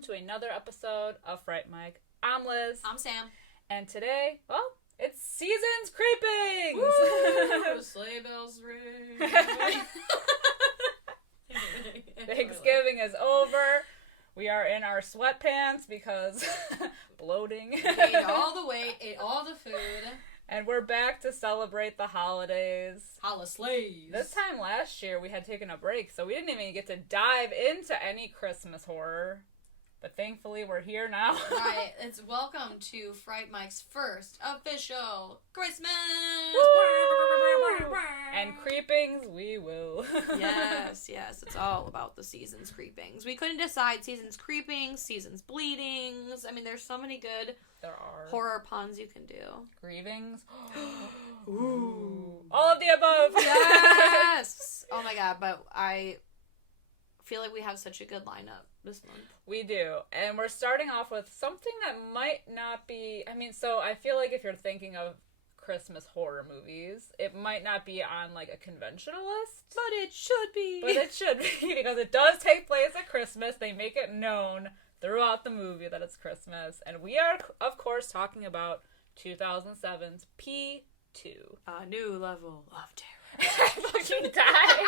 welcome to another episode of Fright Mic. I'm Liz. I'm Sam. And today, well, it's Seasons Creepings! Woo! Sleigh bells ring. Thanksgiving is over. We are in our sweatpants because bloating. Ate all the weight, ate all the food. And we're back to celebrate the holidays. Holla sleighs. This time last year, we had taken a break, so we didn't even get to dive into any Christmas horror. But thankfully, we're here now. Right, it's welcome to Fright Mic's first official Christmas! Woo! And creepings, we will. Yes, it's all about the Seasons Creepings. We couldn't decide Seasons Creepings, Seasons Bleedings. I mean, there's so many good horror puns you can do. Grievings. Ooh. All of the above. Yes! Oh my god, but I feel like we have such a good lineup this month. We do. And we're starting off with something that might not be... so I feel like if you're thinking of Christmas horror movies, it might not be on, like, a conventional list. But it should be. But it should be, because it does take place at Christmas. They make it known throughout the movie that it's Christmas. And we are, of course, talking about 2007's P2. A new level of terror. I fucking die.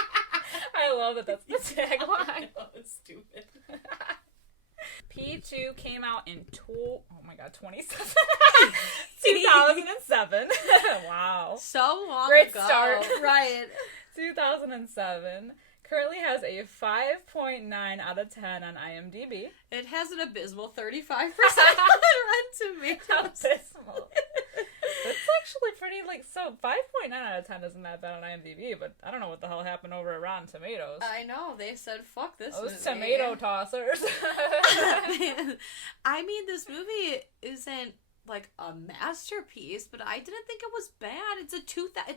I love that that's the tagline. I know, it's stupid. P2 came out in 2007. Wow. So long Great ago. start. Right. 2007. Currently has a 5.9 out of 10 on IMDb. It has an abysmal 35% on Rotten Tomatoes. Abysmal. That's actually pretty, so 5.9 out of 10 isn't that bad on IMDb, but I don't know what the hell happened over at Rotten Tomatoes. I know, they said, fuck this Those movie. tomato tossers. I mean, this movie isn't, a masterpiece, but I didn't think it was bad. It's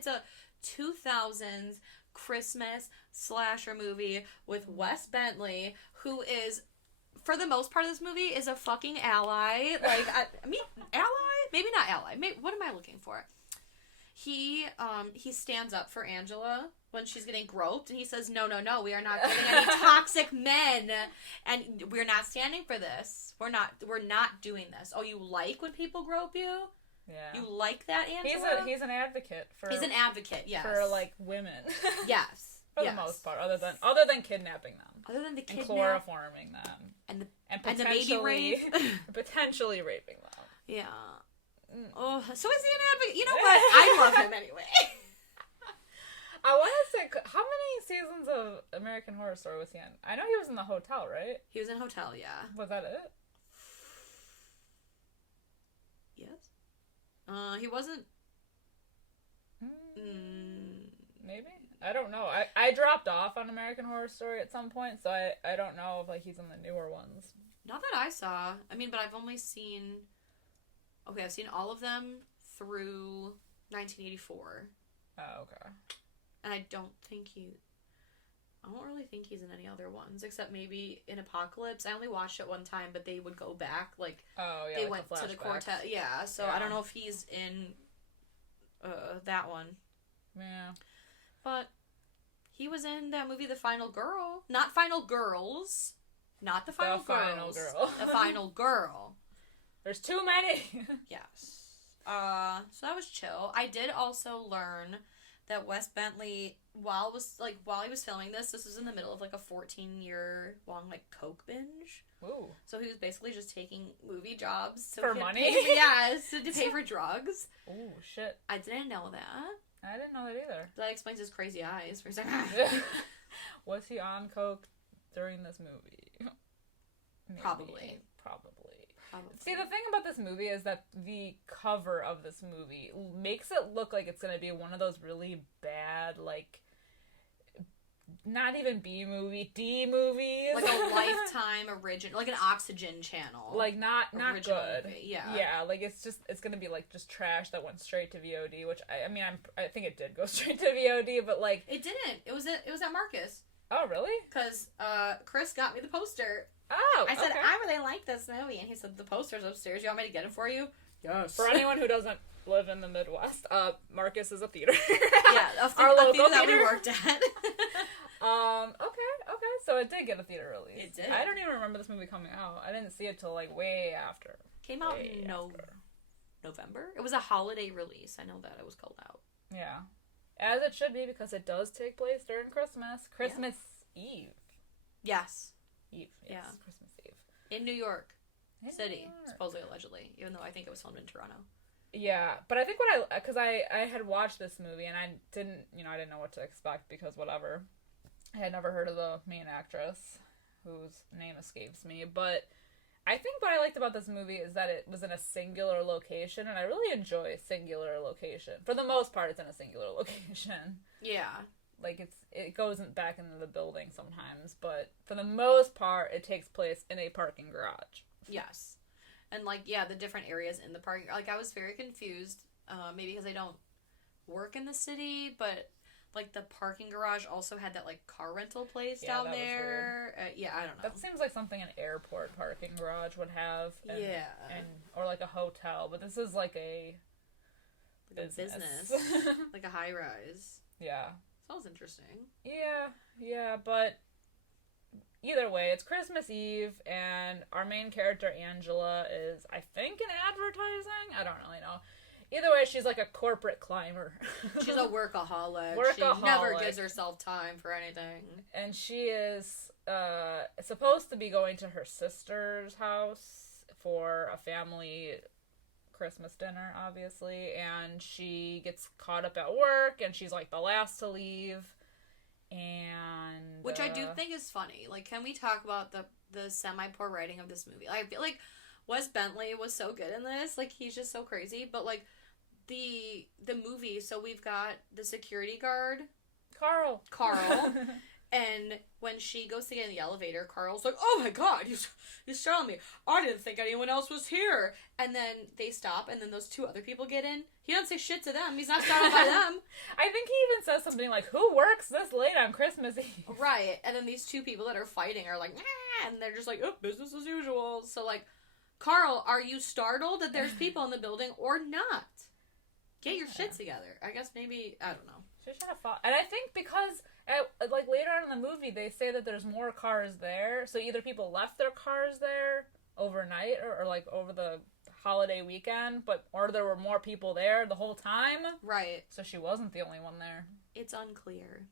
a 2000s Christmas slasher movie with Wes Bentley, who is, for the most part of this movie, is a fucking ally. Ally? Maybe not ally. What am I looking for? He stands up for Angela when she's getting groped, and he says, no, we are not getting any toxic men, and we're not standing for this. We're not doing this. Oh, you like when people grope you? Yeah. You like that, Angela? He's an advocate for... He's an advocate, yes. For, women. Yes. For the most part, other than kidnapping them. Other than the kidnap. And chloroforming them. And the potentially... baby rape. potentially raping them. Yeah. Oh, so is he an advocate? You know what? I love him anyway. I want to say, how many seasons of American Horror Story was he in? I know he was in the hotel, right? He was in Hotel, yeah. Was that it? Yes. He wasn't... Maybe? I don't know. I dropped off on American Horror Story at some point, so I don't know if he's in the newer ones. Not that I saw. But I've only seen... Okay, I've seen all of them through 1984. Oh, okay. And I don't really think he's in any other ones, except maybe in Apocalypse. I only watched it one time, but they would go back, they went to the quartet. Yeah, so yeah. I don't know if he's in that one. Yeah. But he was in that movie, The Final Girl. Not Final Girls. Not The Final Girls. Final Girl. The Final Girl. There's too many. Yes. So that was chill. I did also learn that Wes Bentley, while he was filming this was in the middle of a 14-year long coke binge. Ooh. So he was basically just taking movie jobs for money. To pay for drugs. Ooh, shit. I didn't know that. I didn't know that either. That explains his crazy eyes for a second. Was he on coke during this movie? Maybe. Probably. See, the thing about this movie is that the cover of this movie makes it look like it's going to be one of those really bad, not even B-movie, D movies. Like a Lifetime original, like an Oxygen Channel. Not good. Movie. Yeah. Yeah, it's going to be, just trash that went straight to VOD, which, I think it did go straight to VOD, but, It didn't. It was at Marcus. Oh, really? Because, Chris got me the poster. Oh, I said, okay. I really like this movie. And he said, the poster's upstairs. You want me to get it for you? Yes. For anyone who doesn't live in the Midwest, Marcus is a theater. Yeah, our local theater that we theater. worked at. Okay. So it did get a theater release. It did. I don't even remember this movie coming out. I didn't see it till like way after. Came out in November. It was a holiday release. I know that. It was called out. Yeah. As it should be, because it does take place during Christmas. Christmas Eve. Yes. Eve. Yes, Yeah. Christmas Eve. In New York City, New York. supposedly, allegedly. Even though I think it was filmed in Toronto. Yeah, but I think because I had watched this movie and I didn't know what to expect because whatever. I had never heard of the main actress, whose name escapes me, but I think what I liked about this movie is that it was in a singular location, and I really enjoy singular location. For the most part, it's in a singular location. Yeah. Like, it goes back into the building sometimes, but for the most part, it takes place in a parking garage. Yes. And, like, yeah, the different areas in the parking... Like, I was very confused, maybe because I don't work in the city, but, like, the parking garage also had that, like, car rental place down there. Yeah, I don't know. That seems like something an airport parking garage would have. Or, like, a hotel, but this is, like, a business. Like a high-rise. Yeah. Sounds interesting. Yeah, but... Either way, it's Christmas Eve, and our main character, Angela, is, I think, in advertising? I don't really know. Either way, she's like a corporate climber. She's a workaholic. She never gives herself time for anything. And she is supposed to be going to her sister's house for a family Christmas dinner, obviously, and she gets caught up at work, and she's like the last to leave. And which I do think is funny. Like, can we talk about the semi-poor writing of this movie? I feel like Wes Bentley was so good in this. Like, he's just so crazy. But, like, the movie, so we've got the security guard. Carl. And when she goes to get in the elevator, Carl's like, oh my god, you startled me. I didn't think anyone else was here. And then they stop, and then those two other people get in. He doesn't say shit to them. He's not startled by them. I think he even says something like, who works this late on Christmas Eve? Right. And then these two people that are fighting are like, nah, and they're just like, oh, business as usual. So, like, Carl, are you startled that there's people in the building or not? Get your shit together. I guess maybe, I don't know. She should have fought. And I think because... like, later on in the movie, they say that there's more cars there. So either people left their cars there overnight or like, over the holiday weekend, or there were more people there the whole time. Right. So she wasn't the only one there. It's unclear.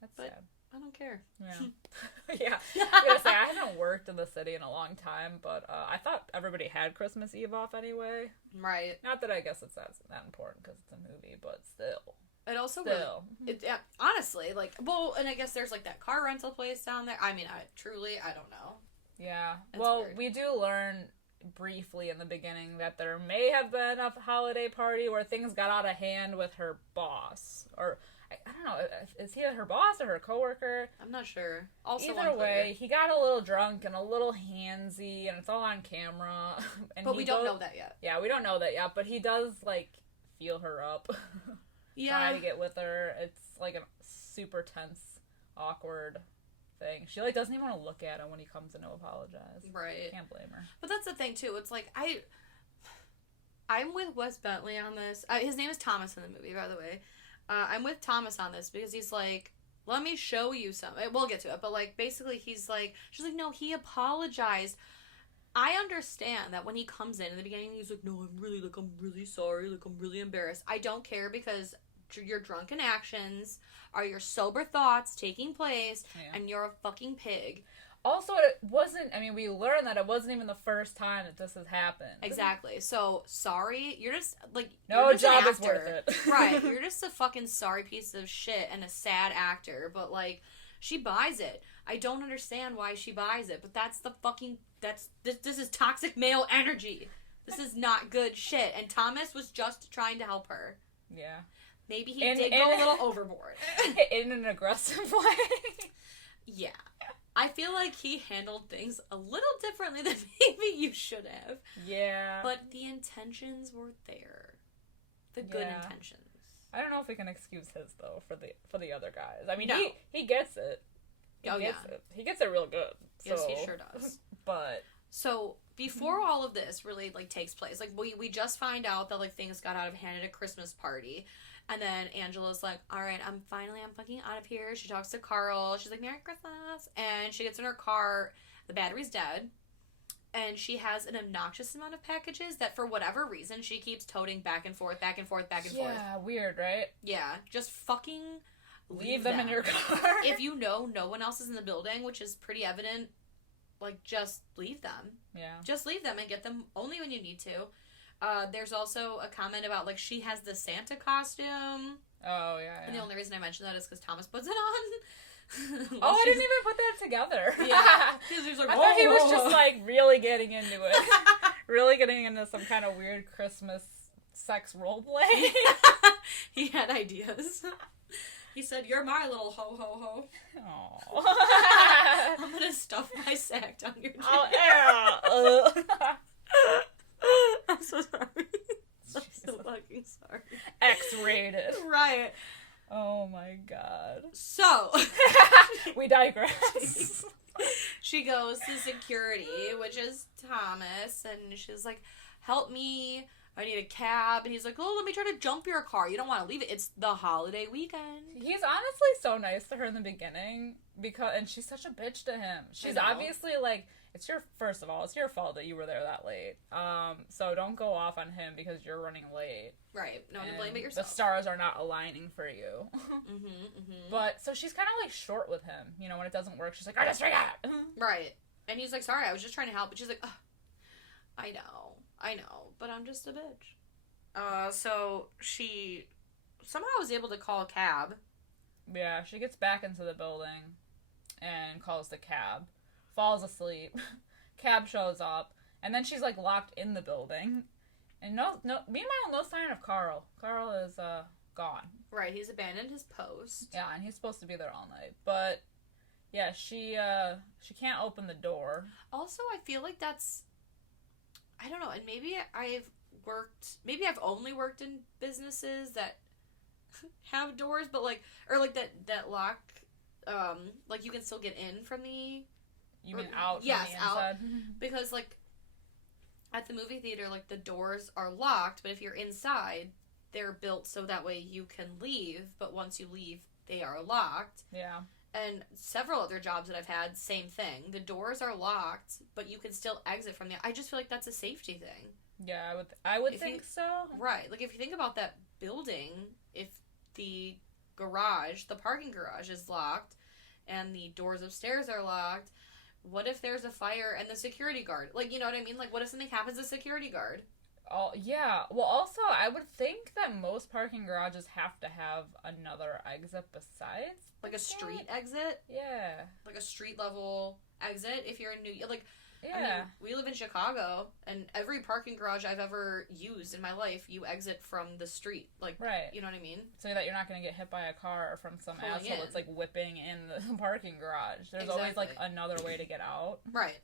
That's sad. I don't care. Yeah. Yeah. I was gonna say, I haven't worked in the city in a long time, but I thought everybody had Christmas Eve off anyway. Right. Not that I guess it's that important because it's a movie, but still. It also honestly, like, well, and I guess there's like that car rental place down there. I mean, I don't know. Yeah. It's well, weird. We do learn briefly in the beginning that there may have been a holiday party where things got out of hand with her boss, or I don't know, is he her boss or her coworker? I'm not sure. Also, either way, he got a little drunk and a little handsy, and it's all on camera. But we don't know that yet. Yeah, we don't know that yet. But he does like feel her up. Yeah. Try to get with her. It's like a super tense, awkward thing. She like doesn't even want to look at him when he comes in to apologize. Right. Can't blame her. But that's the thing too. It's like I'm with Wes Bentley on this. His name is Thomas in the movie, by the way. I'm with Thomas on this because he's like, let me show you something. We'll get to it, but like basically he's like, she's like, no, he apologized. I understand that when he comes in the beginning, he's like, no, I'm really sorry, like, I'm really embarrassed. I don't care because your drunken actions are your sober thoughts taking place, and you're a fucking pig. Also, it wasn't, I mean, we learned that it wasn't even the first time that this has happened. Exactly. So, sorry, you're just, like, no job is worth it. Right, you're just a fucking sorry piece of shit and a sad actor, but, like, she buys it. I don't understand why she buys it, but that's the fucking, this is toxic male energy. This is not good shit, and Thomas was just trying to help her. Yeah. Maybe he did go a little overboard. In an aggressive way. Yeah. I feel like he handled things a little differently than maybe you should have. Yeah. But the intentions were there. The good intentions. I don't know if we can excuse his, though, for the other guys. I mean, no. he gets it. He gets it real good. Yes, he sure does. But... So, before all of this really, like, takes place, like, we just find out that, like, things got out of hand at a Christmas party. And then Angela's like, all right, I'm fucking out of here. She talks to Carl. She's like, Merry Christmas. And she gets in her car. The battery's dead. And she has an obnoxious amount of packages that, for whatever reason, she keeps toting back and forth, back and forth, back and forth. Yeah, weird, right? Yeah, just fucking leave them in your car. If you know no one else is in the building, which is pretty evident, like, just leave them. Yeah. Just leave them and get them only when you need to. There's also a comment about, like, she has the Santa costume. Oh, yeah. And the only reason I mention that is because Thomas puts it on. I didn't even put that together. Yeah. I thought he was just, like, really getting into it. Really getting into some kind of weird Christmas sex roleplay. He had ideas. He said, you're my little ho-ho-ho. Aww. I'm gonna stuff my sack down your dick. Oh, yeah. I'm so sorry. I'm so fucking sorry. X-rated. Right. Oh my god. So. We digress. She goes to security, which is Thomas, and she's like, help me. I need a cab. And he's like, oh, let me try to jump your car. You don't want to leave it. It's the holiday weekend. He's honestly so nice to her in the beginning, and she's such a bitch to him. She's obviously like, first of all, it's your fault that you were there that late. So don't go off on him because you're running late. Right. No, to blame it yourself. The stars are not aligning for you. But, so she's kind of like short with him. You know, when it doesn't work, she's like, I just forgot. Right. And he's like, sorry, I was just trying to help. But she's like, I know, but I'm just a bitch. So she somehow was able to call a cab. Yeah, she gets back into the building and calls the cab. Falls asleep. Cab shows up. And then she's, like, locked in the building. And meanwhile, no sign of Carl. Carl is, gone. Right, he's abandoned his post. Yeah, and he's supposed to be there all night. But, yeah, she can't open the door. Also, I feel like that's, I don't know, and maybe I've only worked in businesses that have doors, but, like, or, like, that lock, like, you can still get in from the... You mean out? Yes, out. Because, like, at the movie theater, like, the doors are locked, but if you're inside, they're built so that way you can leave, but once you leave, they are locked. Yeah. And several other jobs that I've had, same thing. The doors are locked, but you can still exit from there. I just feel like that's a safety thing. Yeah, I would think so. Right. Like, if you think about that building, if the parking garage is locked, and the doors upstairs are locked, what if there's a fire and the security guard? Like, you know what I mean? Like, what if something happens to the security guard? Oh, yeah. Well, also, I would think that most parking garages have to have another exit besides. Like a street exit? Yeah. Like a street level exit if you're in New York. Like, yeah. I mean, we live in Chicago, and every parking garage I've ever used in my life, you exit from the street. Like, right. You know what I mean? So that you're not going to get hit by a car or from some asshole that's, like, whipping in the parking garage. There's always, like, another way to get out. Right.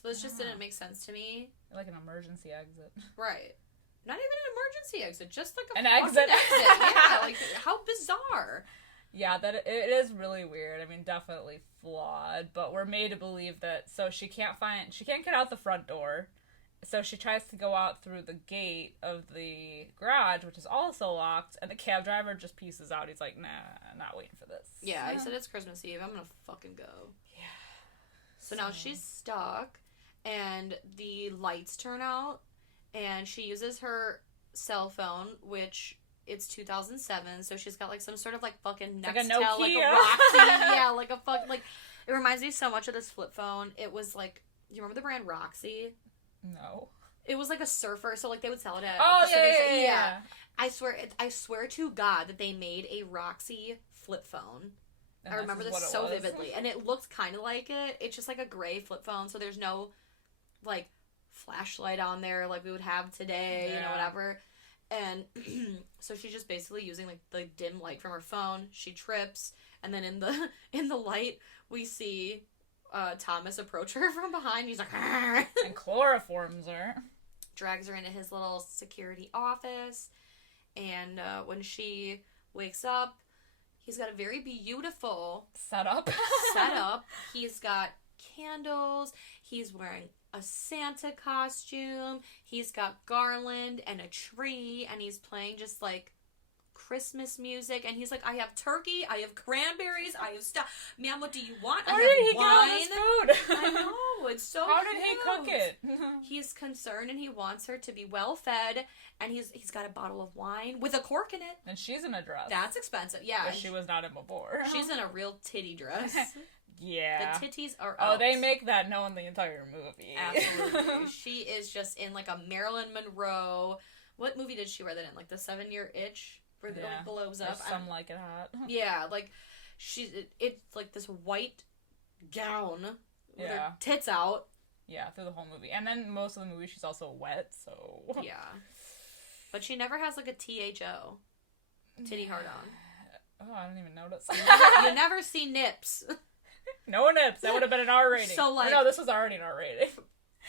So this just didn't make sense to me. Like an emergency exit. Right. Not even an emergency exit, just like an exit. Yeah, like, how bizarre. Yeah, that it is really weird. I mean, definitely flawed, but we're made to believe that. So she can't get out the front door, so she tries to go out through the gate of the garage, which is also locked, and the cab driver just pieces out. He's like, nah, I'm not waiting for this. Yeah, he said it's Christmas Eve. I'm gonna fucking go. Yeah. So now she's stuck, and the lights turn out, and she uses her cell phone, which... It's 2007, so she's got, like, some sort of, like, fucking Nextel, like a Roxy. Yeah, like a like, it reminds me so much of this flip phone. It was, like, do you remember the brand Roxy? No. It was, like, a surfer, so, like, they would sell it at... Oh, yeah. I swear to God that they made a Roxy flip phone. And I remember this so vividly. And it looked kind of like it. It's just, like, a gray flip phone, so there's no, like, flashlight on there like we would have today, you know, whatever. And so she's just basically using, like, the dim light from her phone. She trips, and then in the light we see Thomas approach her from behind. He's like, and chloroforms her, drags her into his little security office, and when she wakes up, he's got a very beautiful setup. He's got candles. He's wearing a Santa costume. He's got garland and a tree, and he's playing just like Christmas music, and he's like, I have turkey, I have cranberries, I have stuff. Ma'am, what do you want? How I did have he wine. get all this food? I know, it's so How cute. did he cook it? He's concerned, and he wants her to be well fed, and he's got a bottle of wine with a cork in it. And she's in a dress. That's expensive, yeah. But she was not in before. She's in a real titty dress. Yeah. The titties are Oh, out. they make that known the entire movie. Absolutely. She is just in like a Marilyn Monroe. What movie did she wear that in? Like the 7-Year Itch? Where it like blows up. Some like it hot. Yeah, like it's like this white gown with her tits out. Yeah, through the whole movie. And then most of the movie she's also wet, so... Yeah. But she never has like a THO. Titty hard on. Oh, I didn't even notice. You never see nips. No nips. That would have been an R rating. So like... No, this was already an R rating.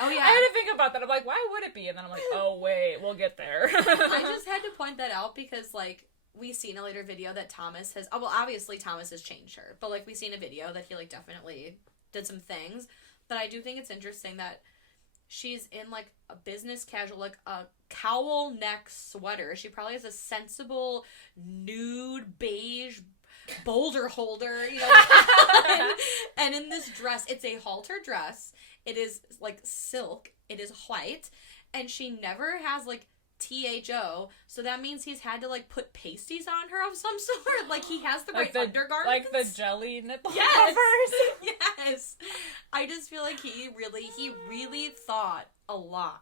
Oh, yeah. I had to think about that. I'm like, why would it be? And then I'm like, oh, wait, we'll get there. I just had to point that out because, like, we seen a later video that Thomas has... Oh, well, obviously Thomas has changed her. But, like, we seen a video that he, like, definitely did some things. But I do think it's interesting that she's in, like, a business casual, like, a cowl neck sweater. She probably has a sensible nude beige boulder holder, you know. And in this dress, it's a halter dress. It is, like, silk. It is white. And she never has, like, THO. So that means he's had to, like, put pasties on her of some sort. Like, he has the right undergarments. Like the jelly nipple yes! covers. Yes! I just feel like he really thought a lot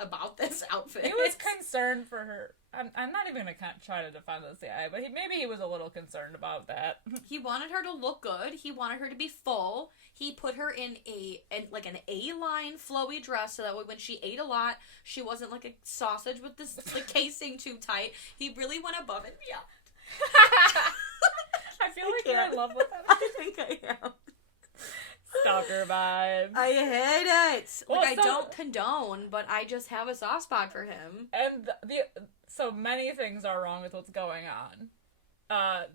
about this outfit. He was concerned for her. I'm not even going to try to defend this guy, but maybe he was a little concerned about that. He wanted her to look good. He wanted her to be full. He put her in an A-line flowy dress so that when she ate a lot, she wasn't like a sausage with the casing too tight. He really went above and beyond. I feel like you're in love with him. I think I am. Stalker vibes. I hate it. Well, I don't condone, but I just have a soft spot for him. And so many things are wrong with what's going on.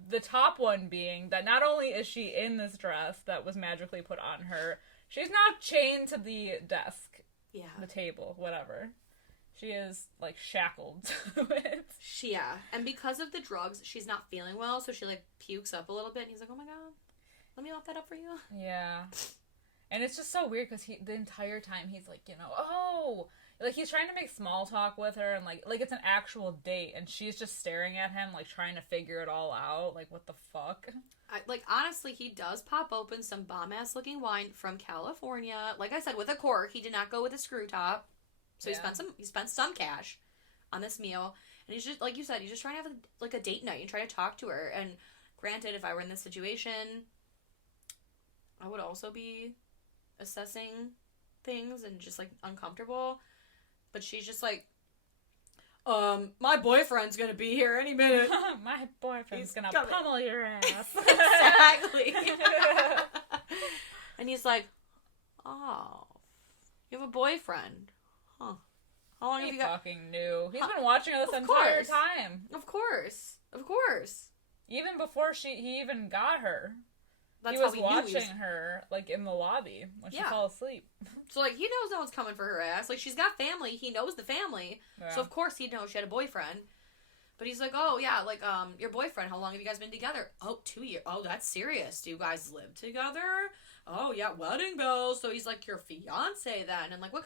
The top one being that not only is she in this dress that was magically put on her, she's not chained to the desk. Yeah. The table, whatever. She is, like, shackled to it. Yeah. And because of the drugs, she's not feeling well, so she, like, pukes up a little bit, and he's like, oh my god. Let me mop that up for you. Yeah. And it's just so weird because the entire time he's like, oh, like he's trying to make small talk with her and like it's an actual date and she's just staring at him like trying to figure it all out. Like, what the fuck? Honestly, he does pop open some bomb-ass looking wine from California. Like I said, with a cork. He did not go with a screw top. So he spent some cash on this meal. And he's just, like you said, he's just trying to have a date night and try to talk to her. And granted, if I were in this situation, I would also be assessing things and just, like, uncomfortable. But she's just like, my boyfriend's gonna be here any minute. My boyfriend's gonna pummel your ass. Exactly. And he's like, oh, you have a boyfriend. Huh. How long have you got? Fucking new. He's been watching her this entire time. Of course. Of course. Even before he even got her. That's he was how watching her, like, in the lobby when she fell asleep. So, like, he knows no one's coming for her ass. Like, she's got family. He knows the family. Yeah. So, of course, he'd know she had a boyfriend. But he's like, oh, yeah, like, your boyfriend, how long have you guys been together? Oh, 2 years. Oh, that's serious. Do you guys live together? Oh, yeah, wedding bells. So he's like, your fiance then. And, like, what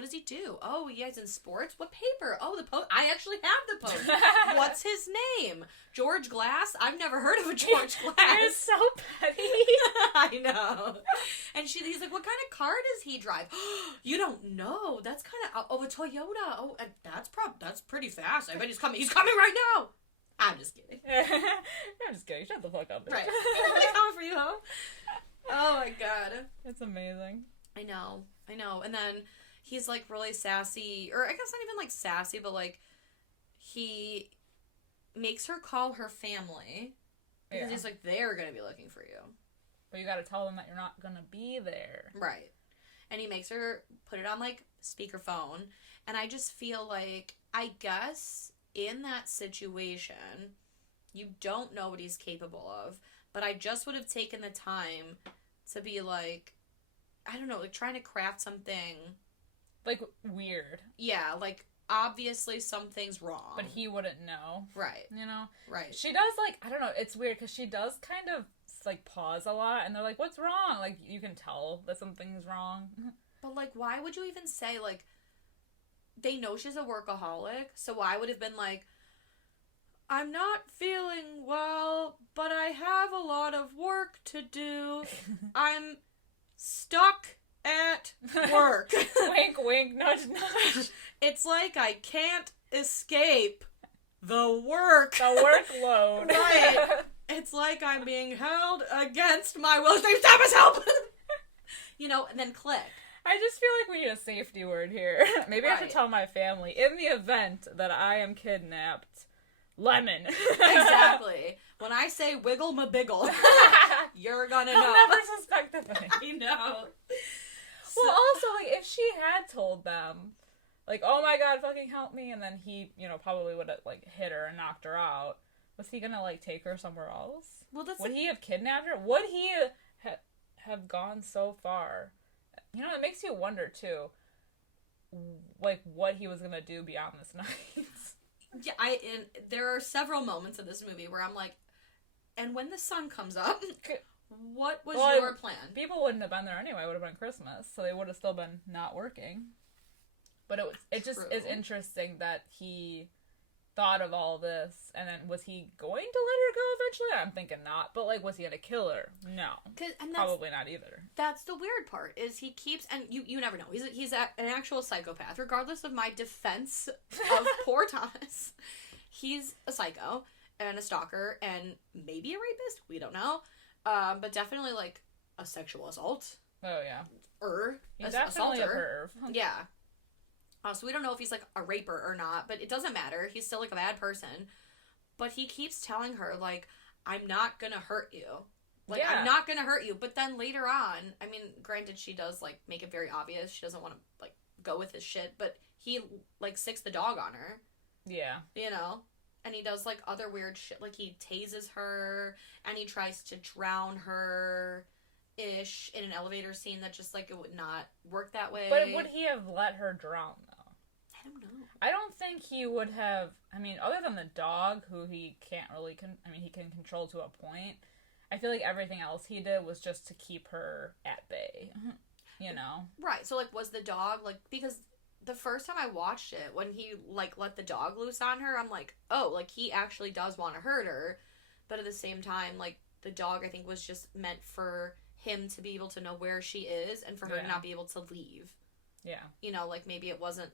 does he do? Oh, you guys in sports? What paper? Oh, the post. I actually have the post. What's his name? George Glass? I've never heard of a George Glass. You're so petty. I know. And he's like, what kind of car does he drive? You don't know. That's kind of, a Toyota. Oh, that's pretty fast. I bet he's coming. He's coming right now. I'm just kidding. I'm just kidding. Shut the fuck up. Right. He's coming for you, huh? Oh my god. It's amazing. I know. And then he's like really sassy, or I guess not even like sassy, but like he makes her call her family because he's like, they're gonna be looking for you. But you gotta tell them that you're not gonna be there. Right. And he makes her put it on like speakerphone. And I just feel like, I guess in that situation, you don't know what he's capable of. But I just would have taken the time to be like, I don't know, like, trying to craft something. Like, weird. Yeah, like, obviously something's wrong. But he wouldn't know. Right. You know? Right. She does, like, I don't know, it's weird, because she does kind of, like, pause a lot, and they're like, what's wrong? Like, you can tell that something's wrong. But, like, why would you even say, like, they know she's a workaholic, so I would have been like, I'm not feeling well, but I have a lot of work to do. I'm stuck at work. Wink, wink, nudge, nudge. It's like I can't escape the work. The workload. Right. It's like I'm being held against my will. Stop us, help! You know, and then click. I just feel like we need a safety word here. Maybe I should tell my family, in the event that I am kidnapped, lemon. Exactly. When I say wiggle ma biggle, you're gonna know. I'll never suspect a thing. I know. Well, also, like, if she had told them, like, oh my god, fucking help me, and then he, you know, probably would have, like, hit her and knocked her out, was he gonna, like, take her somewhere else? Well, that's would he have kidnapped her? Would he have gone so far? You know, it makes you wonder, too, like, what he was gonna do beyond this night. Yeah, there are several moments in this movie where I'm like, and when the sun comes up, what was your plan? People wouldn't have been there anyway. It would have been Christmas, so they would have still been not working. But it just is interesting that he thought of all this, and then was he going to let her go eventually? I'm thinking not, but, like, was he gonna kill her? No, probably not either. That's the weird part, is he keeps, and you never know, he's an actual psychopath, regardless of my defense of poor Thomas. He's a psycho, and a stalker, and maybe a rapist, we don't know, but definitely, like, a sexual assault. Oh, yeah. He's definitely a perv. Yeah. So we don't know if he's, like, a raper or not, but it doesn't matter. He's still, like, a bad person. But he keeps telling her, like, I'm not gonna hurt you. Like, yeah. I'm not gonna hurt you. But then later on, I mean, granted, she does, like, make it very obvious. She doesn't want to, like, go with his shit. But he, like, sicks the dog on her. Yeah. You know? And he does, like, other weird shit. Like, he tases her, and he tries to drown her ish in an elevator scene that just, like, it would not work that way. But would he have let her drown, though? I don't know. I don't think he would have, I mean, other than the dog, who he can't really, he can control to a point. I feel like everything else he did was just to keep her at bay, you know? Right, so, like, was the dog, like, because the first time I watched it, when he, like, let the dog loose on her, I'm like, oh, like, he actually does want to hurt her, but at the same time, like, the dog, I think, was just meant for him to be able to know where she is, and for her to not be able to leave. Yeah. You know, like, maybe it wasn't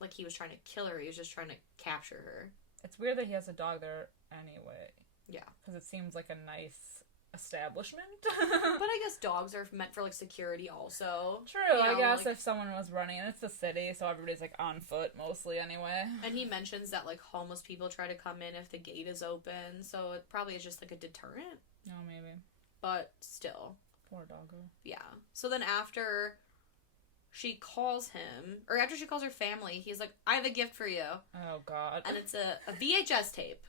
like he was trying to kill her, he was just trying to capture her. It's weird that he has a dog there anyway. Yeah. Because it seems like a nice establishment. But I guess dogs are meant for, like, security also. True, you know, I guess, like, if someone was running, and it's the city, so everybody's, like, on foot mostly anyway. And he mentions that, like, homeless people try to come in if the gate is open, so it probably is just, like, a deterrent. Oh, maybe. But still. Poor doggo. Yeah. So then after she calls him, or after she calls her family, he's like, I have a gift for you. Oh, God. And it's a VHS tape.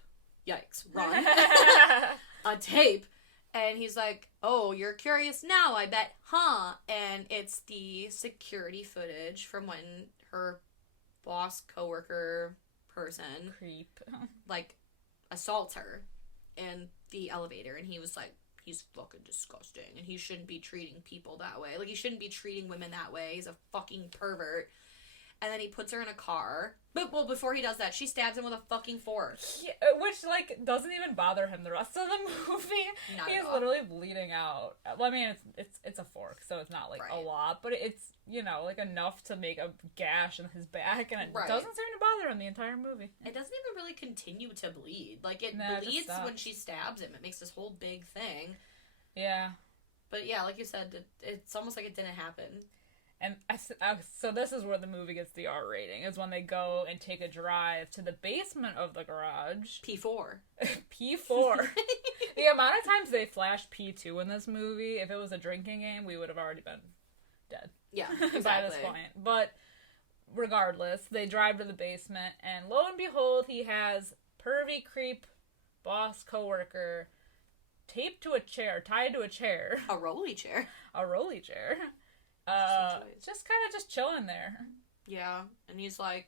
Yikes. Run. A tape. And he's like, oh, you're curious now, I bet, huh? And it's the security footage from when her boss, coworker, person, creep, like, assaults her in the elevator. And he was like, he's fucking disgusting, and he shouldn't be treating people that way. Like, he shouldn't be treating women that way. He's a fucking pervert. And then he puts her in a car. But, well, before he does that, she stabs him with a fucking fork. Yeah, which, like, doesn't even bother him the rest of the movie. He's literally bleeding out. Well, I mean, it's a fork, so it's not, like, a lot. But it's, you know, like, enough to make a gash in his back, and it doesn't seem to bother him the entire movie. It doesn't even really continue to bleed. Like, it bleeds when she stabs him. It makes this whole big thing. Yeah. But, yeah, like you said, it's almost like it didn't happen. And so this is where the movie gets the R rating, is when they go and take a drive to the basement of the garage. P4. P4. The amount of times they flash P2 in this movie, if it was a drinking game, we would have already been dead. Yeah, exactly. By this point. But regardless, they drive to the basement, and lo and behold, he has pervy creep boss coworker taped to a chair, tied to a chair. A rolly chair. A rolly chair. Just kind of just chilling there. Yeah, and he's like,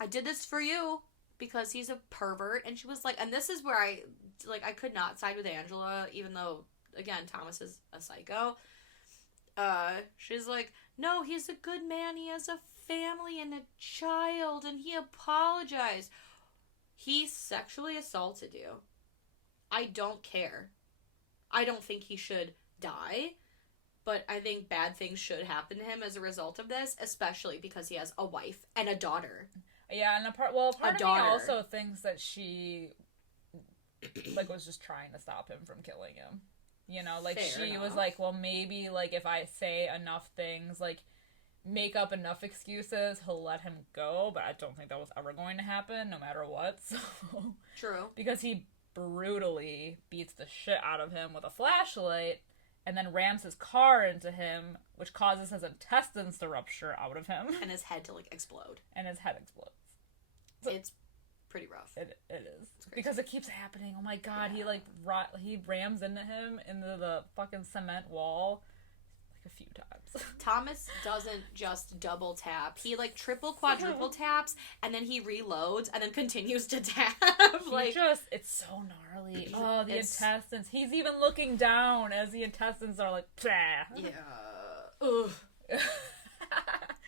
I did this for you because he's a pervert. And she was like, and this is where I could not side with Angela, even though, again, Thomas is a psycho. She's like, no, he's a good man. He has a family and a child, and he apologized. He sexually assaulted you. I don't care. I don't think he should die, but I think bad things should happen to him as a result of this, especially because he has a wife and a daughter. Yeah, and part of me also thinks that she, like, was just trying to stop him from killing him. You know, like, Fair she enough. was like, well, maybe, like, if I say enough things, like, make up enough excuses, he'll let him go, but I don't think that was ever going to happen, no matter what, so... True. Because he brutally beats the shit out of him with a flashlight, and then rams his car into him, which causes his intestines to rupture out of him. And his head to, like, explode. And his head explodes. So, it's pretty rough. It is. Because it keeps happening. Oh my god, yeah. He rams into him into the fucking cement wall like a few times. Thomas doesn't just double tap. He, like, triple, quadruple taps, and then he reloads, and then continues to tap. It's so gnarly. Oh, the intestines. He's even looking down as the intestines are like, pah. Yeah. Ugh.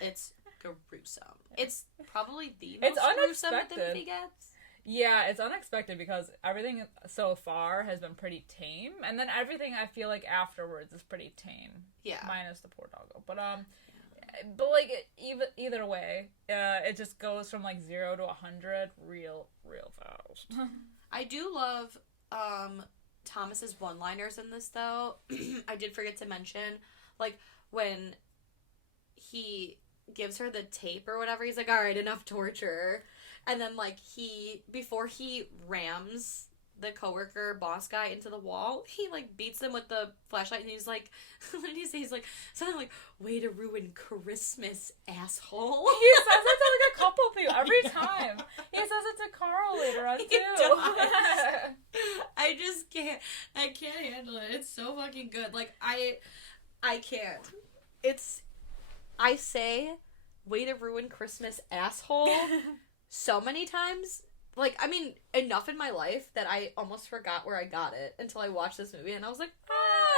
It's gruesome. It's probably the most gruesome thing he gets. Yeah, it's unexpected because everything so far has been pretty tame, and then everything I feel like afterwards is pretty tame. Yeah. Minus the poor doggo. But like, either way, it just goes from, like, 0 to 100 real fast. I do love Thomas's one-liners in this, though. I did forget to mention, like, when he gives her the tape or whatever, he's like, all right, enough torture. And then, like, before he rams the coworker boss guy into the wall, he, like, beats him with the flashlight, and he's like, what did he say? He's like, something like, way to ruin Christmas, asshole. He says it to, like, a couple people every time. He says it to Carl later on, too. I just can't. I can't handle it. It's so fucking good. Like, I can't. I say, way to ruin Christmas, asshole, so many times. Like, I mean, enough in my life that I almost forgot where I got it until I watched this movie, and I was like,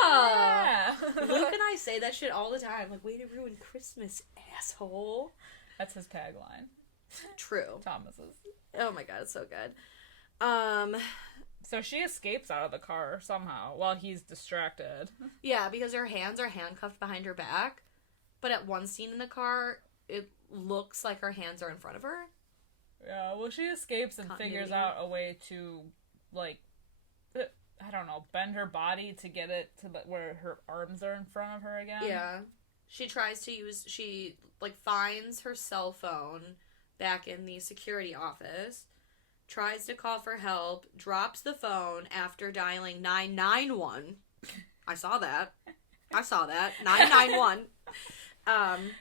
yeah. Luke and I say that shit all the time. Like, way to ruin Christmas, asshole. That's his tagline. True. Thomas's. Oh my god, it's so good. So she escapes out of the car somehow while he's distracted. Yeah, because her hands are handcuffed behind her back, but at one scene in the car, it looks like her hands are in front of her. Yeah, well, she escapes and figures out a way to, like, I don't know, bend her body to get it to where her arms are in front of her again. Yeah. She finds her cell phone back in the security office, tries to call for help, drops the phone after dialing 991. I saw that. 991.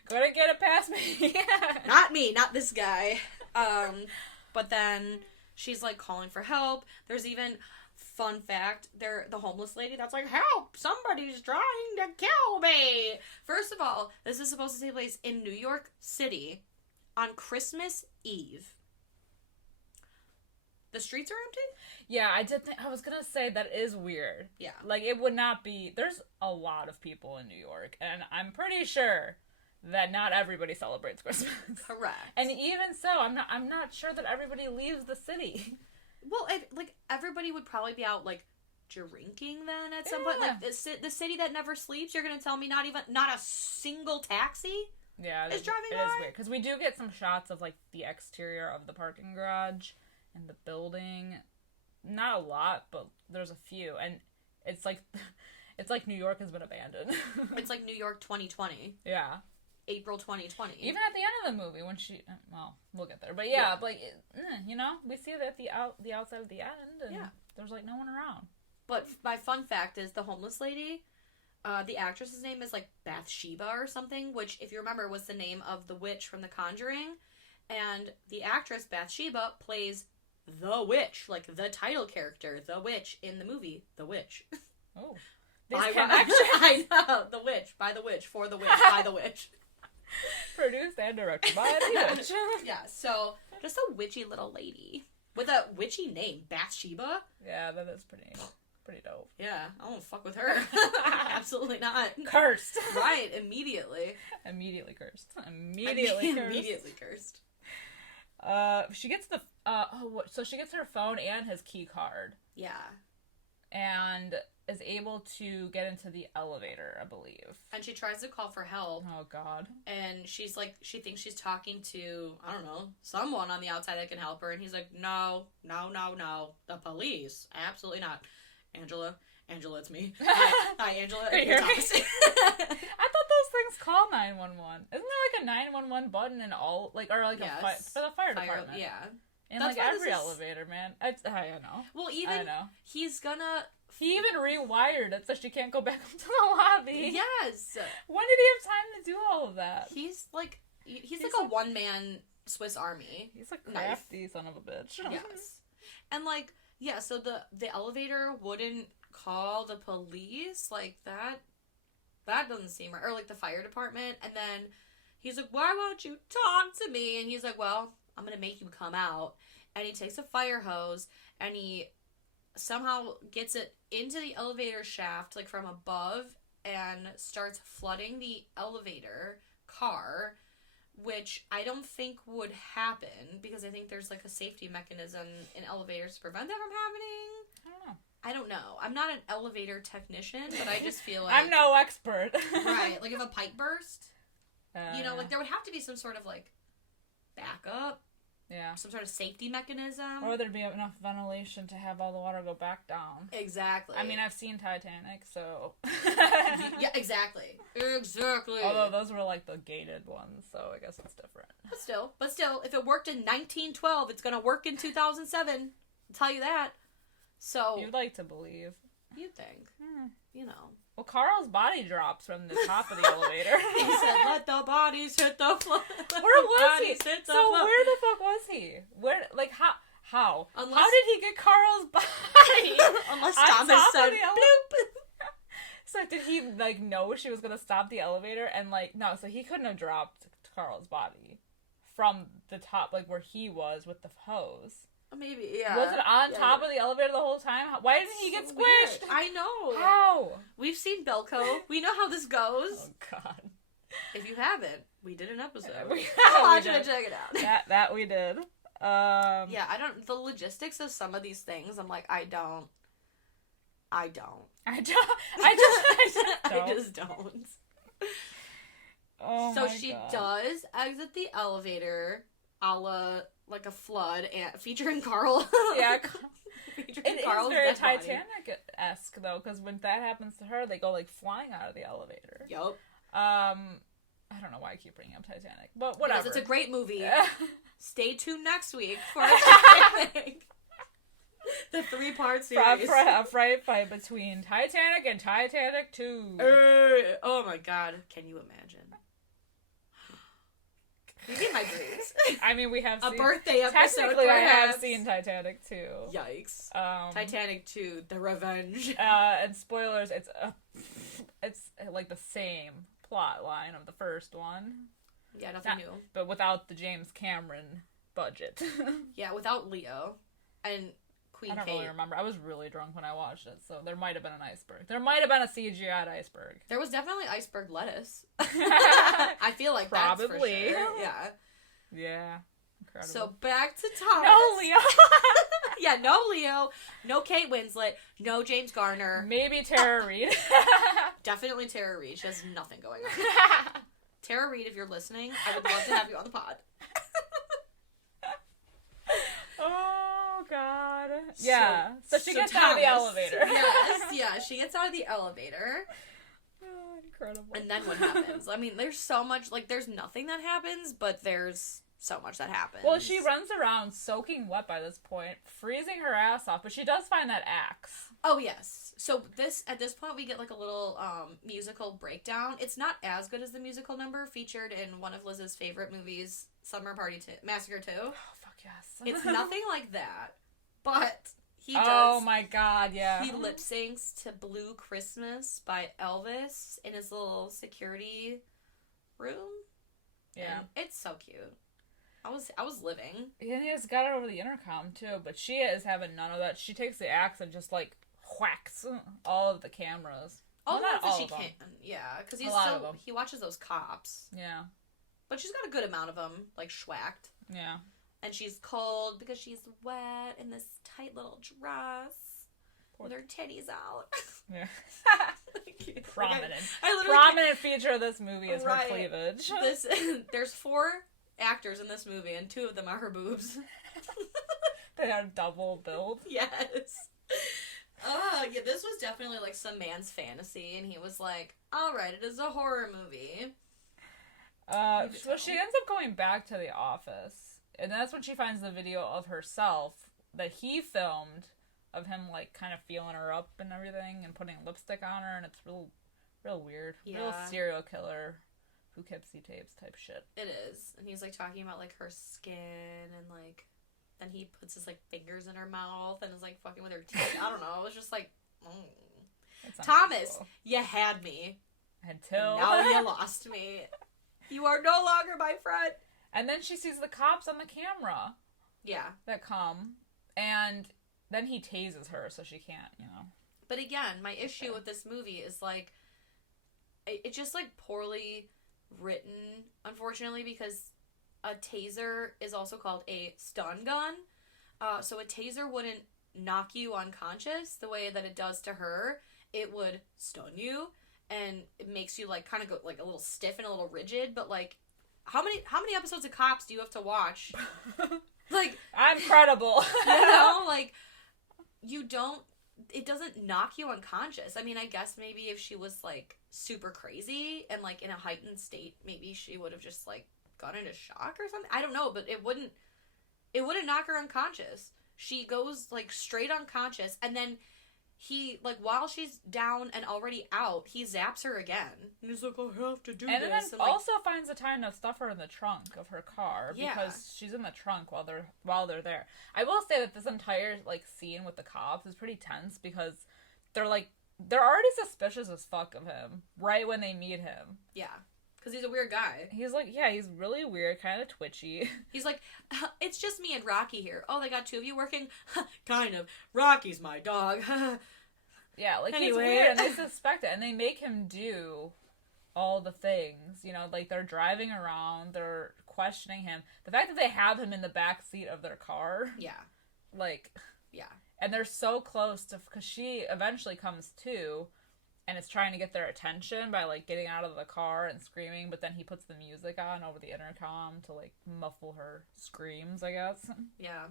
Couldn't get it past me. Not me, not this guy. But then she's, like, calling for help. There's even, fun fact, the homeless lady that's like, help! Somebody's trying to kill me! First of all, this is supposed to take place in New York City on Christmas Eve. The streets are empty? Yeah, I was gonna say that is weird. Yeah. Like, it would not be, there's a lot of people in New York, and I'm pretty sure that not everybody celebrates Christmas. Correct. And even so, I'm not sure that everybody leaves the city. Well, everybody would probably be out, like, drinking then at some point. Like, the city that never sleeps, you're gonna tell me not a single taxi? Yeah, is driving by? It is weird. Because we do get some shots of, like, the exterior of the parking garage and the building. Not a lot, but there's a few. And it's like New York has been abandoned. It's like New York 2020. Yeah. April 2020. Even at the end of the movie when we'll get there. But yeah. Like, you know, we see it at the outside of the end, and there's, like, no one around. But my fun fact is the homeless lady, the actress's name is, like, Bathsheba or something, which, if you remember, was the name of the witch from The Conjuring. And the actress, Bathsheba, plays the witch, like, the title character, the witch, in the movie The Witch. Oh. These By connections. I know. The Witch. By the Witch. For the Witch. By the Witch. Produced and directed by the Witch. Yeah, so just a witchy little lady. With a witchy name. Bathsheba? Yeah, that is pretty dope. Yeah, I won't fuck with her. Absolutely not. Cursed. Right, immediately. Immediately cursed. Immediately cursed. She gets so she gets her phone and his key card. Yeah. And is able to get into the elevator, I believe. And she tries to call for help. Oh, God. And she's like, she thinks she's talking to, I don't know, someone on the outside that can help her. And he's like, no. The police. Absolutely not. Angela, it's me. Hi, Angela. It's opposite. I thought those things call 911. Isn't there like a 911 button in all, like, or like yes. for the fire department? Yeah. In like every elevator, man. I know. Well, even He even rewired it so she can't go back up to the lobby. Yes. When did he have time to do all of that? He's like a one-man Swiss Army. He's a crafty son of a bitch. Yes. And like, yeah, so the elevator wouldn't call the police, like that doesn't seem right. Or like the fire department. And then he's like, why won't you talk to me? And he's like, well, I'm gonna make you come out. And he takes a fire hose and he somehow gets it into the elevator shaft, like from above, and starts flooding the elevator car, which I don't think would happen because I think there's like a safety mechanism in elevators to prevent that from happening. I don't know. I'm not an elevator technician, but I just feel like I'm no expert. Right. Like if a pipe burst, like there would have to be some sort of like backup. Yeah. Some sort of safety mechanism. Or there'd be enough ventilation to have all the water go back down. Exactly. I mean, I've seen Titanic, so... Yeah, exactly. Exactly. Although those were like the gated ones, so I guess it's different. But still, if it worked in 1912, it's gonna work in 2007. I'll tell you that. So... You'd like to believe. You'd think. You know. Well, Carl's body drops from the top of the elevator. He said, let the bodies hit the floor. Where was he? So where the fuck was he? Where, like, how? How did he get Carl's body? Unless Thomas said, bloop. So did he, like, know she was gonna stop the elevator? And, like, no, so he couldn't have dropped Carl's body from the top, like, where he was with the hose. Maybe, yeah. Was it on top of the elevator the whole time? Why didn't he get squished? Weird. I know. How? We've seen Belko. We know how this goes. Oh, God. If you haven't, we did an episode. We watch it and check it out. That we did. Yeah, the logistics of some of these things, I'm like, I just don't. Oh, so she does exit the elevator, a la like a flood, and featuring Carl. Yeah, featuring it Carl's is very dead body. Titanic-esque though, because when that happens to her, they go like flying out of the elevator. Yup. I don't know why I keep bringing up Titanic, but whatever. Because it's a great movie. Stay tuned next week for Titanic. The 3-part series. A fright fight between Titanic and Titanic 2. Oh my god, can you imagine? Maybe in my dreams. I mean, we have a seen... birthday episode, Technically, perhaps. I have seen Titanic 2. Yikes. Titanic 2, The Revenge. And spoilers, it's like the same plot line of the first one. Yeah, nothing new. But without the James Cameron budget. Yeah, without Leo. And Queen Kate. I don't really remember. I was really drunk when I watched it, so there might have been an iceberg. There might have been a CGI iceberg. There was definitely iceberg lettuce. I feel like probably. That's for sure. Yeah. Yeah. Incredible. So back to Thomas. No Leo. Yeah, no Leo. No Kate Winslet. No James Garner. Maybe Tara Reid. Definitely Tara Reid. She has nothing going on. Tara Reid, if you're listening, I would love to have you on the pod. Oh, God. Yeah. So she gets Thomas, out of the elevator. Yes, yeah. She gets out of the elevator. Oh, incredible. And then what happens? I mean, there's so much, like, there's nothing that happens, but there's so much that happens. Well, she runs around soaking wet by this point, freezing her ass off, but she does find that axe. Oh, yes. So at this point, we get, like, a little musical breakdown. It's not as good as the musical number featured in one of Liz's favorite movies, Massacre 2. Oh, fuck yes. It's nothing like that, but He does. Oh my god, yeah. He lip syncs to Blue Christmas by Elvis in his little security room. Yeah. And it's so cute. I was living. And he just got it over the intercom, too. But she is having none of that. She takes the axe and just, like, whacks all of the cameras. All well, the not ones all that of she them. can. Yeah, because he watches those cops. Yeah. But she's got a good amount of them, like, schwacked. Yeah. And she's cold because she's wet in this tight little dress with her titties out. Yeah. Like, Prominent. I Prominent feature of this movie is right. her cleavage. There's 4 actors in this movie, and 2 of them are her boobs. They are double billed. Yes. Yeah, this was definitely like some man's fantasy, and he was like, alright, it is a horror movie. So she ends up going back to the office, and that's when she finds the video of herself that he filmed of him, like, kind of feeling her up and everything, and putting lipstick on her, and it's real weird. Yeah. Real serial killer Poughkeepsie tapes type shit. It is. And he's, like, talking about, like, her skin, and, like, then he puts his, like, fingers in her mouth, and is, like, fucking with her teeth. I don't know. It was just, like, Thomas, cool. you had me. Until... Now you lost me. You are no longer my friend. And then she sees the cops on the camera. Yeah. That come, and then he tases her, so she can't, But again, my issue with this movie is, like, it's just, like, poorly written, unfortunately, because a taser is also called a stun gun. So a taser wouldn't knock you unconscious the way that it does to her. It would stun you, and it makes you, like, kind of go, like, a little stiff and a little rigid, but, like, how many episodes of Cops do you have to watch? Like, I'm credible. Like, it doesn't knock you unconscious. I mean, I guess maybe if she was, like, super crazy and, like, in a heightened state, maybe she would have just, like, gone into shock or something. I don't know, but it wouldn't knock her unconscious. She goes, like, straight unconscious, and then he, like, while she's down and already out, he zaps her again. And he's like, I have to do and this. Then and then also finds the time to stuff her in the trunk of her car, because she's in the trunk while they're there. I will say that this entire, like, scene with the cops is pretty tense, because they're already suspicious as fuck of him right when they meet him. Yeah. Because he's a weird guy. He's like, yeah, he's really weird, kind of twitchy. He's like, it's just me and Rocky here. Oh, they got 2 of you working? Kind of. Rocky's my dog. Yeah, like, anyway. He's weird, and they suspect it, and they make him do all the things. Like, they're driving around, they're questioning him. The fact that they have him in the back seat of their car. Yeah. Like. Yeah. And they're so close to, because she eventually comes to, and is trying to get their attention by, like, getting out of the car and screaming, but then he puts the music on over the intercom to, like, muffle her screams, I guess. Yeah.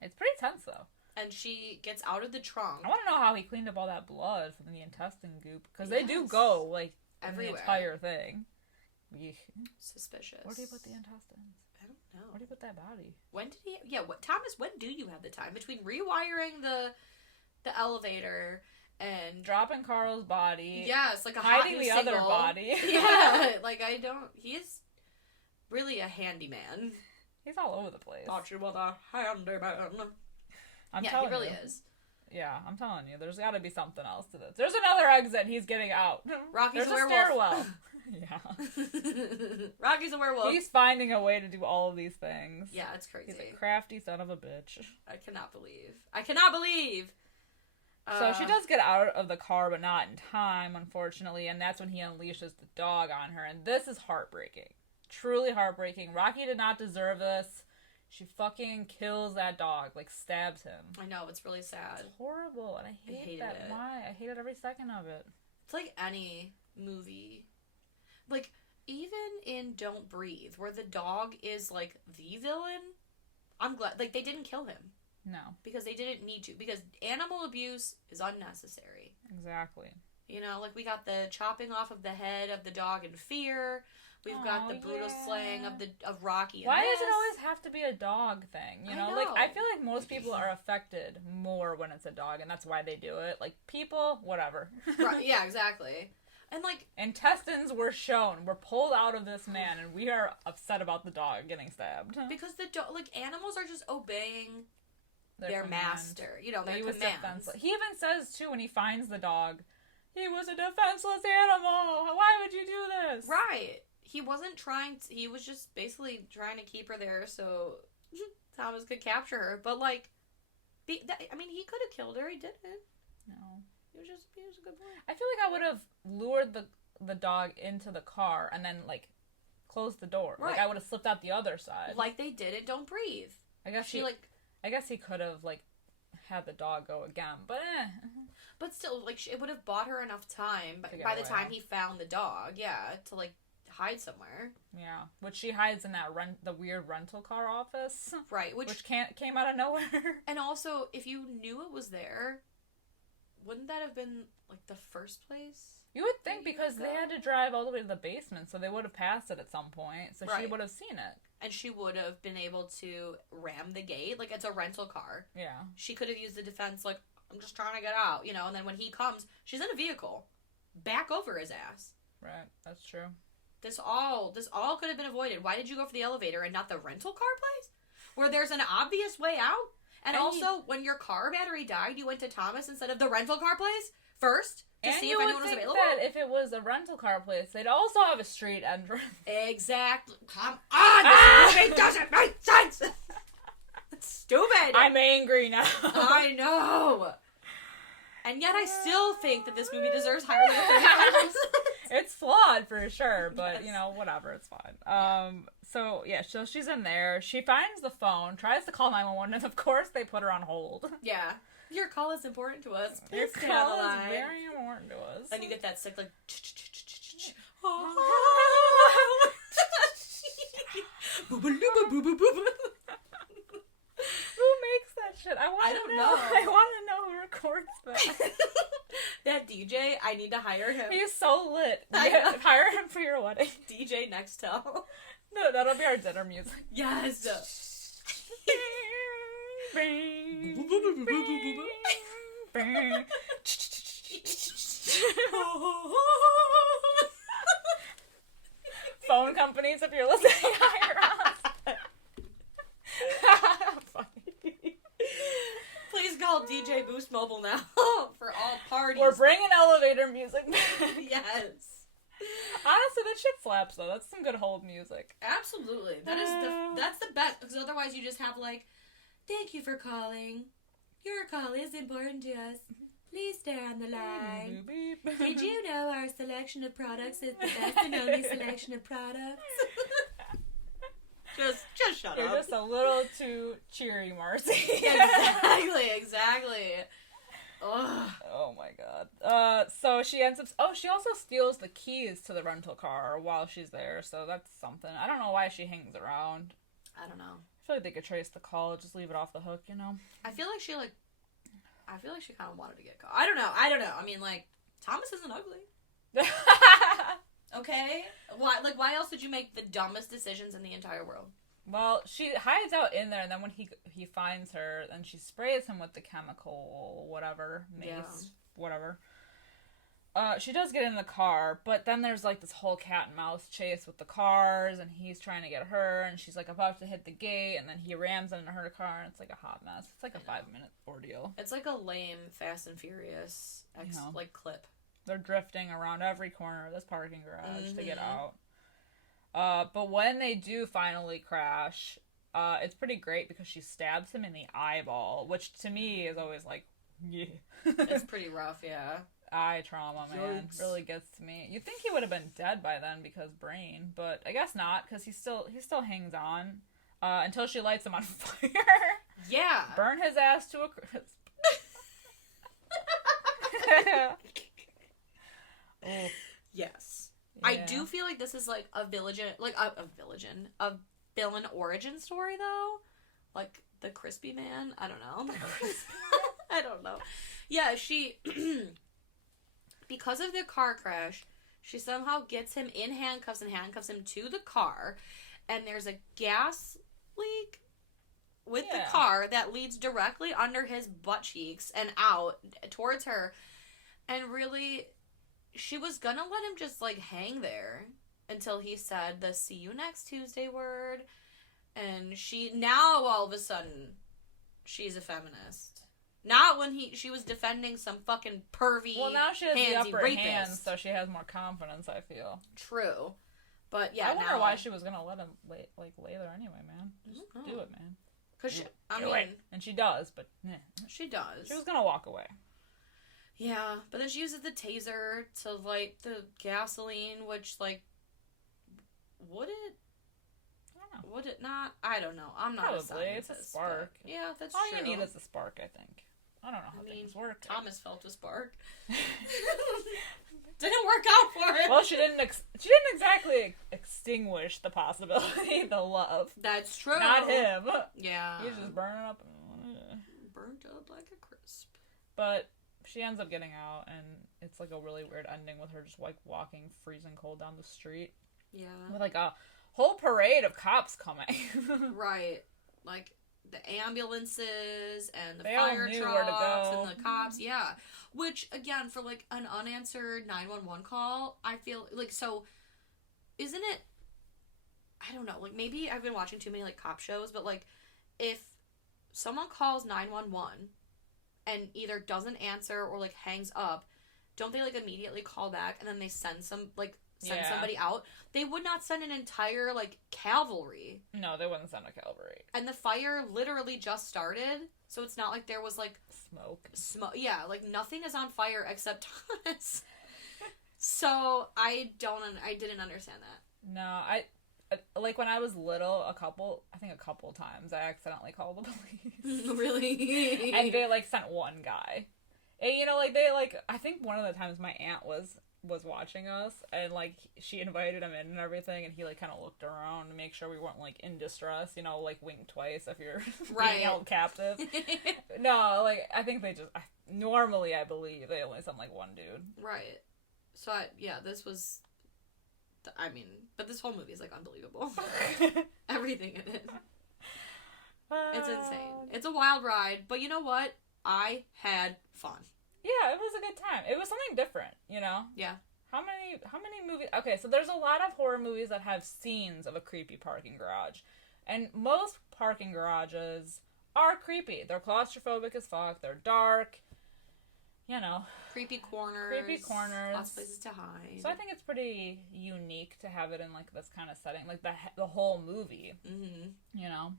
It's pretty tense, though. And she gets out of the trunk. I want to know how he cleaned up all that blood from the intestine goop, because they do go, like, everywhere. The entire thing. Yeesh. Suspicious. Where do you put the intestines? I don't know. Where do you put that body? When did he... Yeah, Thomas, when do you have the time? Between rewiring the elevator and... Dropping Carl's body. Yes, like a hiding hot the single. other body. Yeah, like, I don't... He is really a handyman. He's all over the place. Thought you were the handyman. I'm yeah, telling he really you. is. Yeah, I'm telling you. There's got to be something else to this. There's another exit. He's getting out. Rocky's There's a werewolf. Stairwell. Yeah. Rocky's a werewolf. He's finding a way to do all of these things. Yeah, it's crazy. He's a crafty son of a bitch. I cannot believe. So she does get out of the car, but not in time, unfortunately, and that's when he unleashes the dog on her, and this is heartbreaking. Truly heartbreaking. Rocky did not deserve this. She fucking kills that dog, like, stabs him. I know, it's really sad. It's horrible, and I hate that. It. Why? I hated every second of it. It's like any movie. Like, even in Don't Breathe, where the dog is, like, the villain, I'm glad, like, they didn't kill him. No. Because they didn't need to. Because animal abuse is unnecessary. Exactly. Like, we got the chopping off of the head of the dog in Fear. We've got the brutal slaying of Rocky. Why does it always have to be a dog thing? I know. Like, I feel like most people are affected more when it's a dog, and that's why they do it. Like, people, whatever. Right, yeah, exactly. And, like... Intestines were shown. We're pulled out of this man, and we are upset about the dog getting stabbed. Because animals are just obeying their master. You know, their he was commands. defenseless. He even says, too, when he finds the dog, he was a defenseless animal. Why would you do this? Right. He wasn't trying to, he was just basically trying to keep her there so Thomas could capture her. But, like, he could have killed her. He didn't. No. He was a good boy. I feel like I would have lured the dog into the car and then, like, closed the door. Right. Like, I would have slipped out the other side. Like they did it Don't Breathe. I guess he could have, like, had the dog go again, but But still, like, it would have bought her enough time by the time he found the dog, to, like, hide somewhere. Yeah, which she hides in that the weird rental car office. Right, which came out of nowhere. And also, if you knew it was there, wouldn't that have been, like, the first place? You would think, because they had to drive all the way to the basement, so they would have passed it at some point, so she would have seen it. And she would have been able to ram the gate. Like, it's a rental car. Yeah. She could have used the defense, like, I'm just trying to get out, you know, and then when he comes, she's in a vehicle. Back over his ass. Right, that's true. This all could have been avoided. Why did you go for the elevator and not the rental car place? Where there's an obvious way out? And also, when your car battery died, you went to Thomas instead of the rental car place first to see if anyone was available? That if it was a rental car place, they'd also have a street entrance. Exactly. Come on! This movie doesn't make sense! It's stupid! I'm angry now. I know! And yet I still think that this movie deserves higher than 35%. It's flawed for sure, but, you know, whatever, it's fine. So she's in there. She finds the phone, tries to call 911, and of course they put her on hold. Yeah. Your call is important to us. Your call is very important to us. And you get that sick, like... Who makes that shit? I don't know. I want to know who records that. That DJ, I need to hire him. He's so lit. Hire him for your wedding. DJ Nextel. No, that'll be our dinner music. Yes. Phone companies, if you're listening, hire us. Funny. Please call DJ Boost Mobile now for all parties. We're bringing elevator music back. Yes. Honestly, that shit slaps though. That's some good hold music. Absolutely. That's the best, because otherwise you just have like, thank you for calling. Your call is important to us. Please stay on the line. Did you know our selection of products is the best and only selection of products? Just shut up. You're just a little too cheery, Marcy. Exactly. Ugh. Oh my god. So she ends up... Oh, she also steals the keys to the rental car while she's there, so that's something. I don't know why she hangs around. I don't know. I feel like they could trace the call, just leave it off the hook, you know? I feel like she kind of wanted to get caught. I don't know. I mean, like, Thomas isn't ugly. Okay? Why else would you make the dumbest decisions in the entire world? Well, she hides out in there, and then when he finds her, and she sprays him with the chemical, whatever, mace, whatever. She does get in the car, but then there's, like, this whole cat and mouse chase with the cars, and he's trying to get her, and she's, like, about to hit the gate, and then he rams into her car, and it's, like, a hot mess. It's, like, a 5-minute ordeal. It's, like, a lame Fast and Furious, clip. They're drifting around every corner of this parking garage to get out. But when they do finally crash, it's pretty great because she stabs him in the eyeball, which to me is always like, yeah. It's pretty rough, yeah. Eye trauma, man. Yikes. Really gets to me. You'd think he would have been dead by then because brain, but I guess not, because he still hangs on until she lights him on fire. Yeah. Burn his ass to a crisp. Oh. Yes. Yeah. I do feel like this is like a villain origin story though. Like the crispy man. I don't know. I don't know. Yeah, she because of the car crash, she somehow gets him in handcuffs and handcuffs him to the car, and there's a gas leak with the car that leads directly under his butt cheeks and out towards her. And really, she was gonna let him just, like, hang there until he said the see you next Tuesday word. And she, now all of a sudden, she's a feminist. Not when she was defending some fucking pervy, well, now she has the upper rapist. hand, so she has more confidence, I feel. True. But yeah, I wonder why she was gonna let him lay there anyway, man. Just do it, man. Because and she does, but she does. She was gonna walk away. Yeah, but then she uses the taser to light the gasoline, which would it? I don't know. Would it not? I don't know. I'm not Probably. a scientist. It's a spark. Yeah, that's all true. All you need is a spark, I think. I don't know how things work. Thomas felt a spark. Didn't work out for him. Well, she didn't exactly extinguish the possibility, the love. That's true. Not him. Yeah. He's just burning up. Burnt up like a crisp. But she ends up getting out, and it's like a really weird ending with her just like walking freezing cold down the street. Yeah. With like a whole parade of cops coming. Right. Like the ambulances and the they all fire knew trucks where to go. and the cops. Yeah. Which, again, for like an unanswered 911 call, I feel like, so isn't it, I don't know, like maybe I've been watching too many like cop shows, but like if someone calls 911 and either doesn't answer or like hangs up, don't they like immediately call back and then they send somebody out? They would not send an entire like cavalry. No, they wouldn't send a cavalry. And the fire literally just started, so it's not like there was like smoke. Yeah, like nothing is on fire except Thomas. So I didn't understand that. No, I like when I was little, a couple times I accidentally called the police. Really? And they like sent one guy. And you know, like they like I think one of the times my aunt was watching us, and like she invited him in and everything, and he like kind of looked around to make sure we weren't like in distress, you know, like wink twice if you're being held captive. No, like I think they just normally I believe they only send like one dude. Right. So this was, but this whole movie is like unbelievable. Everything in it. It's insane. It's a wild ride, but you know what? I had fun. Yeah, it was a good time. It was something different, you know? Yeah. How many movies... Okay, so there's a lot of horror movies that have scenes of a creepy parking garage. And most parking garages are creepy. They're claustrophobic as fuck. They're dark. You know. Creepy corners. Lots of places to hide. So I think it's pretty unique to have it in, like, this kind of setting. Like, the whole movie. Mm-hmm. You know?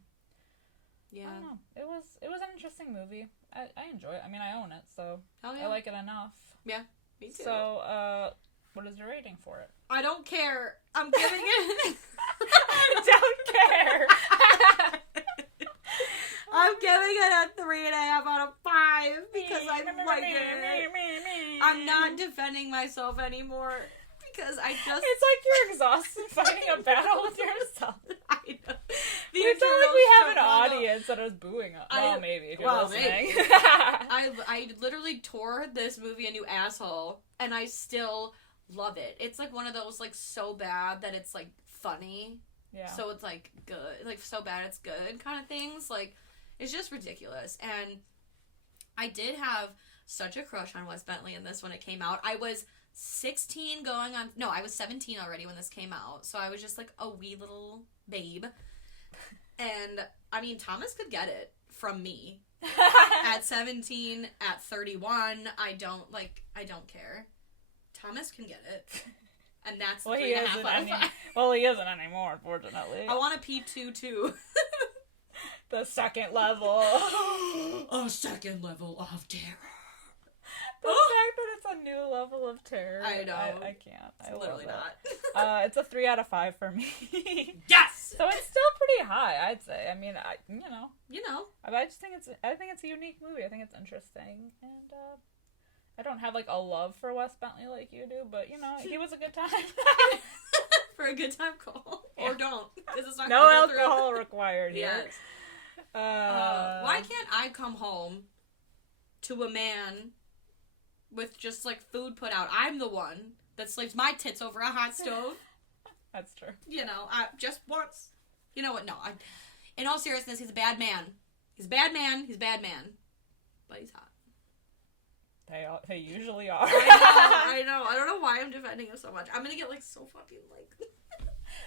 Yeah. I don't know. It was an interesting movie. I enjoy it. I mean, I own it, so yeah. I like it enough. Yeah, me too. So, what is your rating for it? I don't care. I'm giving it... I don't care. I'm giving it a 3.5 out of 5 because I like it. I'm not defending myself anymore because I just... It's like you're exhausted fighting a battle with yourself. I know. It's not like we have an audience that is booing us. Well, maybe if you're listening. I literally tore this movie a new asshole, and I still love it. It's like one of those like so bad that it's like funny. Yeah. So it's like good, like so bad it's good kind of things. Like it's just ridiculous. And I did have such a crush on Wes Bentley in this when it came out. I was 16 going on... No, I was 17 already when this came out. So I was just like a wee little babe. And, I mean, Thomas could get it from me. At 17, at 31, I don't care. Thomas can get it. And that's the 3.5 out of 5. Well, he isn't anymore, unfortunately. I want a P2 too. The second level. A second level of terror. The fact that it's a new level of terror. I know. I can't. It's literally not. It's a 3 out of 5 for me. Yes! So it's still pretty high, I'd say. I mean, you know. I just think it's a unique movie. I think it's interesting. And, I don't have, like, a love for Wes Bentley like you do, but, you know, he was a good time. For a good time call. Yeah. Or don't. This is not no alcohol required here. Yes. Why can't I come home to a man with just, like, food put out? I'm the one that slaves my tits over a hot stove. That's true. You know, just once. You know what? No. In all seriousness, he's a bad man. He's a bad man. But he's hot. They usually are. I know. I don't know why I'm defending him so much. I'm gonna get, like, so fucking, like...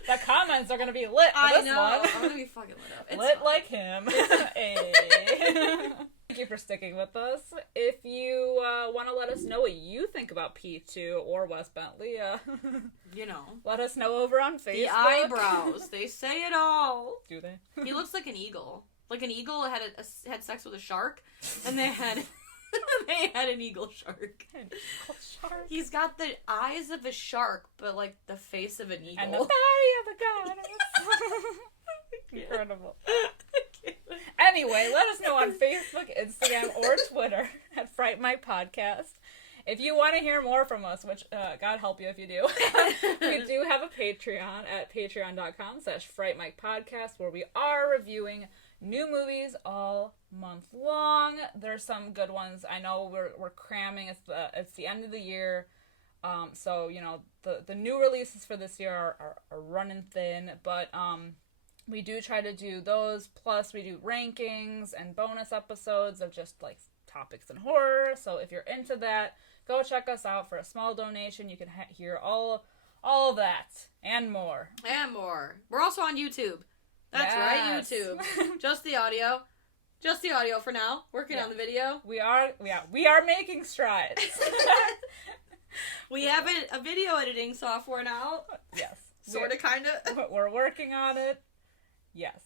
The comments are gonna be lit for this one. I'm gonna be fucking lit up. It's lit fun. like him. Hey. Thank you for sticking with us. If you want to let us know what you think about P2 or Wes Bentley, let us know over on Facebook. The eyebrows, they say it all. Do they? He looks like an eagle. Like an eagle had sex with a shark, and they had an eagle shark. An eagle shark. He's got the eyes of a shark, but like the face of an eagle. And the body of a goddess. Incredible. Anyway, let us know on Facebook, Instagram, or Twitter at Fright Mic Podcast. If you want to hear more from us, which God help you if you do, we do have a Patreon at patreon.com/FrightMicPodcast where we are reviewing new movies all month long. There's some good ones. I know we're cramming. It's the end of the year. So, the new releases for this year are running thin, but we do try to do those, plus we do rankings and bonus episodes of just, like, topics in horror. So if you're into that, go check us out for a small donation. You can hear all of that and more. And more. We're also on YouTube. That's right, YouTube. Just the audio. Just the audio for now. Working on the video. We are making strides. We have a video editing software now. Yes. Sort of, kind of. We're working on it. Yes.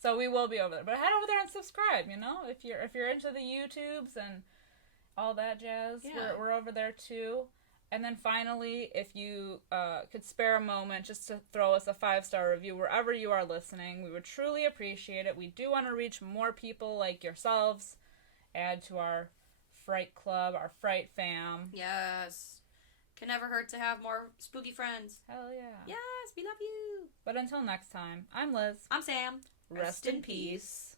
So we will be over there. But head over there and subscribe, if you're into the YouTubes and all that jazz. Yeah. We're over there too. And then finally, if you could spare a moment just to throw us a 5-star review wherever you are listening, we would truly appreciate it. We do want to reach more people like yourselves, add to our Fright Club, our Fright fam. Yes. Can never hurt to have more spooky friends. Hell yeah. Yes, we love you. But until next time, I'm Liz. I'm Sam. Rest in peace.